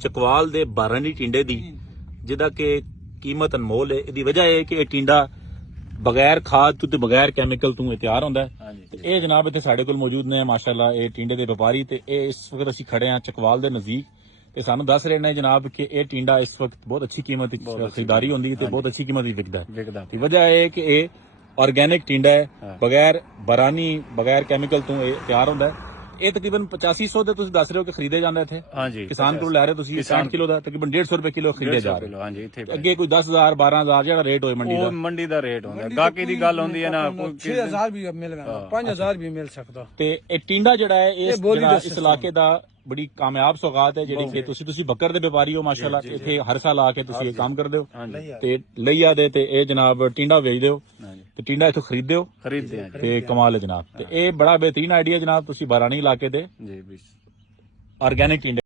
ਚਕਵਾਲ ਦੇ 12 ਟਿੰਡੇ ਦੀ ਜਿਹਦਾ ਕਿ ਕੀਮਤ ਅਨਮੋਲ ਹੈ। ਇਹਦੀ ਵਜ੍ਹਾ ਇਹ ਕਿ ਇਹ ਟਿੰਡਾ ਬਗੈਰ ਖਾਦ ਤੋਂ ਤੇ ਬਗੈਰ ਕੈਮੀਕਲ ਤੋਂ ਇਹ ਤਿਆਰ ਹੁੰਦਾ ਹੈ। ਤੇ ਇਹ ਜਨਾਬ ਇੱਥੇ ਸਾਡੇ ਕੋਲ ਮੌਜੂਦ ਨੇ ਮਾਸ਼ਾਅੱਲਾ ਇਹ ਟਿੰਡੇ ਦੇ ਵਪਾਰੀ ਤੇ ਇਹ ਇਸ ਵਕਤ ਅਸੀਂ ਖੜੇ ਹਾਂ ਚਕਵਾਲ ਦੇ ਨਜ਼ਦੀਕ ਤੇ ਸਾਨੂੰ ਦੱਸ ਰਹੇ ਨੇ ਜਨਾਬ ਕਿ ਇਹ ਟਿੰਡਾ ਇਸ ਵਕਤ ਬਹੁਤ ਅੱਛੀ ਕੀਮਤ ਖਰੀਦਾਰੀ ਹੁੰਦੀ ਹੈ ਤੇ ਬਹੁਤ ਅੱਛੀ ਕੀਮਤ ਦੀ ਵਿਕਦਾ ਹੈ। ਤੇ ਵਜ੍ਹਾ ਇਹ ਕਿ ਇਹ ਆਰਗੈਨਿਕ ਟਿੰਡਾ ਹੈ, ਬਗੈਰ ਬਰਾਨੀ ਬਗੈਰ ਕੈਮੀਕਲ ਤੋਂ ਇਹ ਤਿਆਰ ਹੁੰਦਾ ਹੈ। ਇਹ ਤਕਰੀਬਨ 8500 ਦੇ ਤੁਸੀਂ ਦੱਸ ਰਹੇ ਹੋ ਕਿ ਖਰੀਦੇ ਜਾਂਦਾ ਇੱਥੇ। ਹਾਂਜੀ, ਕਿਸਾਨ ਕੋਲ ਲੈ ਰਹੇ ਤੁਸੀਂ 60 ਕਿਲੋ ਦਾ ਤਕਰੀਬਨ 150 ਰੁਪਏ ਕਿਲੋ ਖਰੀਦੇ ਜਾ ਰਹੇ। ਹਾਂਜੀ, ਇੱਥੇ ਅੱਗੇ ਕੋਈ 10000 12000 ਜਿਹੜਾ ਰੇਟ ਹੋਏ ਮੰਡੀ ਦਾ, ਉਹ ਮੰਡੀ ਦਾ ਰੇਟ ਹੁੰਦਾ। ਗਾਹਕੀ ਦੀ ਗੱਲ ਹੁੰਦੀ ਹੈ ਨਾ, 6000 ਵੀ ਮਿਲ ਗਿਆ, 5000 ਵੀ ਮਿਲ ਸਕਦਾ। ਤੇ ਇਹ ਟਿੰਡਾ ਜਿਹੜਾ ਹੈ ਇਸ ਇਲਾਕੇ ਦਾ ਬੜੀ ਕਾਮਯਾਬ ਸੌਗਾਤ ਹੈ ਜਿਹੜੀ ਕਿ ਤੁਸੀਂ ਬੱਕਰ ਦੇ ਵਪਾਰੀ ਹੋ ਮਾਸ਼ਾਅੱਲਾ। ਇੱਥੇ ਹਰ ਸਾਲ ਆ ਕੇ ਤੁਸੀਂ ਇਹ ਕੰਮ ਕਰਦੇ ਹੋ ਤੇ ਲਈਆ ਦੇ ਤੇ ਇਹ ਜਨਾਬ ਟਿੰਡਾ ਵੇਚਦੇ ਹੋ ਤੇ ਟਿੰਡਾ ਇੱਥੋਂ ਖਰੀਦਦੇ ਹੋ ਤੇ ਕਮਾਲ ਹੈ ਜਨਾਬ। ਤੇ ਇਹ ਬੜਾ ਬਿਹਤਰੀਨ ਆਈਡੀਆ ਜਨਾਬ, ਤੁਸੀਂ ਬਾਰਾਨੀ ਇਲਾਕੇ ਦੇ ਜੀ ਆਰਗੈਨਿਕ ਟਿੰਡੇ